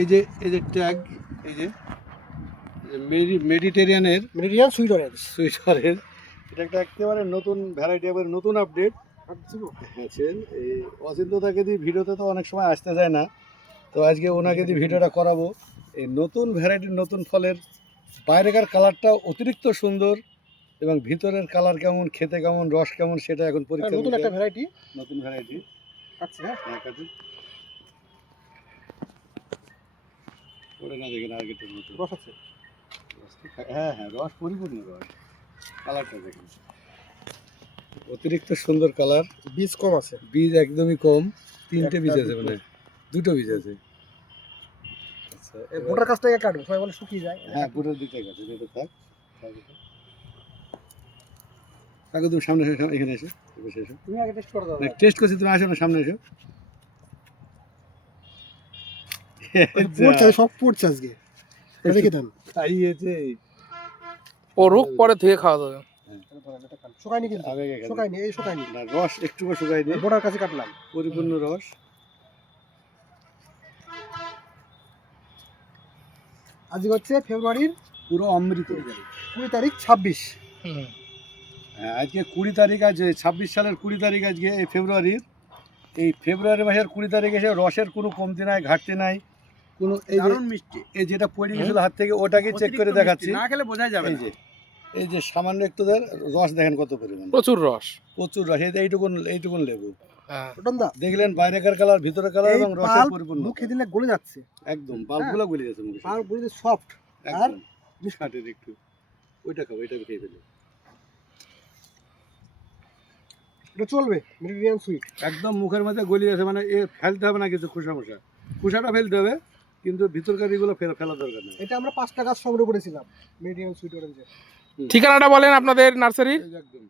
এই যে ট্যাগ, এই যে মেডিটেরিয়ান সুইট অরেঞ্জ, এটা একটা একেবারে নতুন ভ্যারাইটি, এবার নতুন আপডেট আছেন। এই অচিন্ততাকে দিয়ে ভিডিওতে তো অনেক সময় আসতে যায় না, তো আজকে ওনাকে দিয়ে ভিডিওটা করাবো। এই নতুন ভ্যারাইটির নতুন ফলের বাইরেকার কালারটা অতিরিক্ত সুন্দর এবং ভিতরের কালার কেমন, খেতে কেমন, রস কেমন, সেটা এখন পরীক্ষা। নতুন একটা ভ্যারাইটি, নতুন ভ্যারাইটি। আচ্ছা হ্যাঁ কাটুন, ওটা না দেখেন আগেটার মতো রস আছে। হ্যাঁ হ্যাঁ, রস পরিপূর্ণ রস। কালারটা দেখেন অতিরিক্ত সুন্দর কালার। বীজ কম আছে, বীজ একদমই কম, তিনটে বীজ আছে, দুটো। মানে দুটো বীজ আছে। আচ্ছা, গোটার কাছ থেকে কাটবো, সবাই বলে শুকিয়ে যায়। হ্যাঁ গোটার দিকটা গেছে, যেটা থাক। কাকু তুমি সামনে এসো, এখানে এসো, বসে এসো। তুমি আগে টেস্ট করে দাও। টেস্ট করছি, তুমি আসো না, সামনে এসো। পড়ছে, সব পড়ছে আজকে, রেখে দেন। খাইয়েছে পড়ুক, পরে ধুয়ে খাওয়া যাবে। শুকায়নি কিন্তু, আগে শুকায়নি, এই শুকায়নি, না, রস একটু শুকায়নি, গোটার কাছে কাটলাম। পরিপূর্ণ রস। আজকে হচ্ছে ফেব্রুয়ারির পুরো অমৃত। 20 তারিখ 26। হ্যাঁ, আজকে 20 তারিখ, আজ 26 সালের 20 তারিখ আজকে, এই ফেব্রুয়ারির, এই ফেব্রুয়ারি মাসের 20 তারিখ এসে রসের কোনো কমতি নাই, ঘাটতি নাই কোনো। এই যে মিষ্টি, এই যেটা পড়ে গেছিল হাত থেকে, ওটাকে চেক করে দেখাচ্ছি। না খেলে বোঝা যাবে এই যে এই যে সামান্য একটু রস দেখেন কত পরিমাণ, প্রচুর রস। প্রচুর রস। এইটুকুন লেবু হ্যাঁ, দেখলেন, বাইরেকার কালার, ভিতরে কালার এবং রসের পরিপূর্ণ। মুখে দিলে গলে যাচ্ছে একদম পাল্পগুলো গলে যাচ্ছে মুখে, আর বলি সফট। আর মিষ্টির একটু ওইটা খাবো, এটা খেয়ে ফেলে এটা চলবে, মেডিটেরিয়ান সুইট। একদম মুখের মধ্যে গলি আছে, মানে এ ফেলতে হবে না কিছু, খোসাটা ফেলতে হবে, কিন্তু ভিতরকার এগুলো ফেলা দরকার নেই। এটা আমরা 5 টাকা সংগ্রহ করেছিলাম, মেডিটেরিয়ান সুইট অরেঞ্জের। ঠিকানাটা বলেন আপনাদের নার্সারির। একদম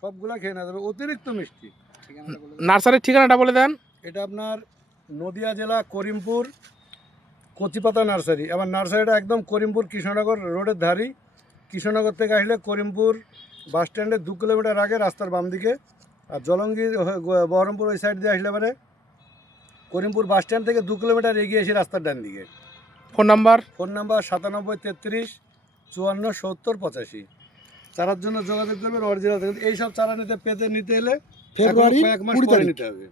সবগুলা খেয়ে না যাবে, অতিরিক্ত মিষ্টি। নার্সারির ঠিকানাটা বলে দেন। এটা আপনার নদিয়া জেলা করিমপুর কচিপাতা নার্সারি। আমার নার্সারিটা একদম করিমপুর কৃষ্ণনগর রোডের ধারি। কৃষ্ণনগর থেকে আসলে করিমপুর বাস স্ট্যান্ডে 2 কিলোমিটার আগে রাস্তার বাম দিকে, আর জলঙ্গির বহরমপুর ওই সাইড দিয়ে আসলে পরে করিমপুর বাস স্ট্যান্ড থেকে 2 কিলোমিটার এগিয়ে এসে রাস্তার ডান দিকে। Phone number 97 33 54 70 85। চারার জন্য যোগাযোগ করবেন অরিজিনাল। এইসব চারা নিতে এলে ফেব্রুয়ারি কয়েক মাস পরে নিতে হবে,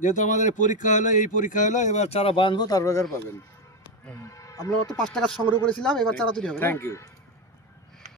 যেহেতু আমাদের পরীক্ষা হলো, এবার চারা বাঁধবো, তার বেকার পাবেন। আমরা মাত্র 5 টাকা সংগ্রহ করেছিলাম, এবার চারা তৈরি হবে। Thank you.